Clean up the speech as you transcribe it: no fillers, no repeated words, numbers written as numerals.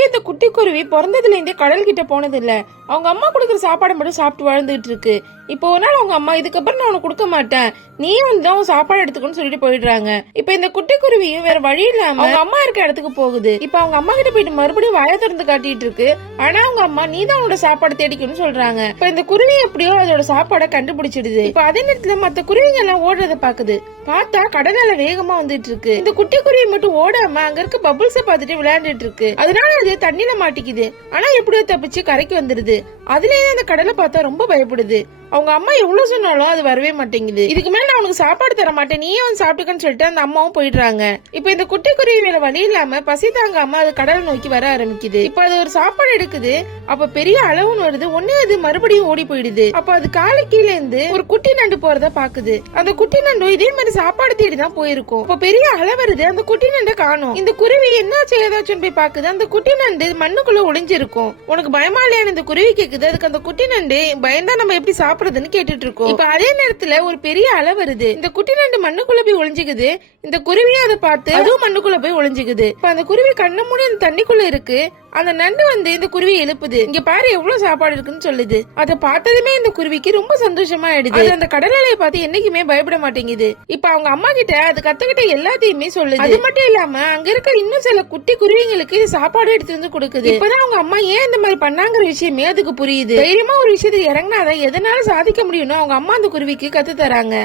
இன்னைக்கு இந்த குட்டி குருவி பிறந்ததுல இருந்தே கடல் கிட்ட போனது இல்ல. அவங்க அம்மா கொடுக்குற சாப்பாடு மட்டும் சாப்பிட்டு வாழ்ந்துட்டு இருக்கு. இப்போ ஒரு நாள் அவங்க அம்மா இதுக்கப்புறம் நான் உனக்கு கொடுக்க மாட்டேன், நீ வந்து தான் சாப்பாடு எடுத்துக்கணும்னு சொல்லிட்டு போயிடுறாங்க. இப்ப இந்த குட்டி குருவியும் வேற வழி இல்லாம அவங்க அம்மா இருக்க இடத்துக்கு போகுது. இப்ப அவங்க அம்மா கிட்ட போயிட்டு மறுபடியும் வாயை திறந்து காட்டிட்டு இருக்கு. ஆனா அவங்க அம்மா நீ தான் உன்னோட சாப்பாடு தேடிக்கணும்னு சொல்றாங்க. இப்ப இந்த குருவி எப்படியோ அதோட சாப்பாடை கண்டுபிடிச்சிடுது. இப்ப அதே நேரத்துல மத்த குருவிங்க எல்லாம் ஓடுறத பாக்குது. பார்த்தா கடலால வேகமா வந்துட்டு இருக்கு. இந்த குட்டி குருவி மட்டும் ஓடாம அங்க இருக்க பபுள்ஸ பாத்துட்டு விளையாண்டுட்டு இருக்கு. அதனால அது தண்ணியில மாட்டிக்குது. ஆனா எப்படியோ தப்பிச்சு கரைக்கு வந்துருது. அதுலயே அந்த கடலை பார்த்தா ரொம்ப பயப்படுது. அவங்க அம்மா எவ்வளவு சொன்னாலும் அது வரவே மாட்டேங்குது. இதுக்கு மேல நான் உனக்கு சாப்பாடு தர மாட்டேன், நீயே வந்து சாப்பிட்டுக்கன்னு சொல்லிட்டு அந்த அம்மாவும் போயிடுறாங்க. இப்ப இந்த குட்டி குருவி வேற வழி இல்லாம பசி தாங்காம அது கடலை நோக்கி வர ஆரம்பிக்குது. இப்ப அது ஒரு சாப்பாடு எடுக்குது. அப்ப பெரிய அளவுன்னு வருது. ஒண்ணு அது மறுபடியும் ஓடி போயிடுது. அப்ப அது காலு கீழே இருந்து ஒரு குட்டி நண்டு போறத பாக்குது. அந்த குட்டி நண்டு இதே மாதிரி சாப்பாடு தேடிதான் போயிருக்கும். இப்ப பெரிய அலை வருது. அந்த குட்டி நண்டை காணும். இந்த குருவி என்ன செய்யதாச்சுன்னு போய் பாக்குது. அந்த குட்டி நண்டு மண்ணுக்குள்ள ஒளிஞ்சிருக்கும். உனக்கு பயமா இல்லையான்னு இந்த குருவி கேக்குது. அதுக்கு அந்த குட்டி நண்டு பயந்தா நம்ம எப்படி சாப்பிடுறதுன்னு கேட்டுட்டு இருக்கோம். இப்ப அதே நேரத்துல ஒரு பெரிய அலை வருது. இந்த குட்டி நண்டு மண்ணுக்குள்ள போய் ஒளிஞ்சுக்குது. இந்த குருவியும் அதை பார்த்து அதுவும் மண்ணுக்குள்ள போய் ஒளிஞ்சுக்குது. இப்ப அந்த குருவி கண்ணு மூடி அந்த தண்ணிக்குள்ள இருக்கு. அந்த நண்டு வந்து இந்த குருவி எழுப்புது. இங்க பாரு எவ்வளவு சாப்பாடு இருக்குன்னு சொல்லுது. அதை பார்த்ததுமே இந்த குருவிக்கு ரொம்ப சந்தோஷமா ஆயிடுது. அந்த கடல் அலையை பார்த்து என்னைக்குமே பயப்பட மாட்டேங்குது. இப்ப அவங்க அம்மா கிட்ட அது கத்துக்கிட்ட எல்லாத்தையுமே சொல்லுது. அது மட்டும் இல்லாம அங்க இருக்க இன்னும் சில குட்டி குருவிங்களுக்கு சாப்பாடு எடுத்து வந்து கொடுக்குது. இப்பதான் அவங்க அம்மா ஏன் இந்த மாதிரி பண்ணாங்கிற விஷயமே அதுக்கு புரியுது. தைரியமா ஒரு விஷயத்தை இறங்கினாதான் எதனால சாதிக்க முடியும்னு அவங்க அம்மா அந்த குருவிக்கு கத்து தராங்க.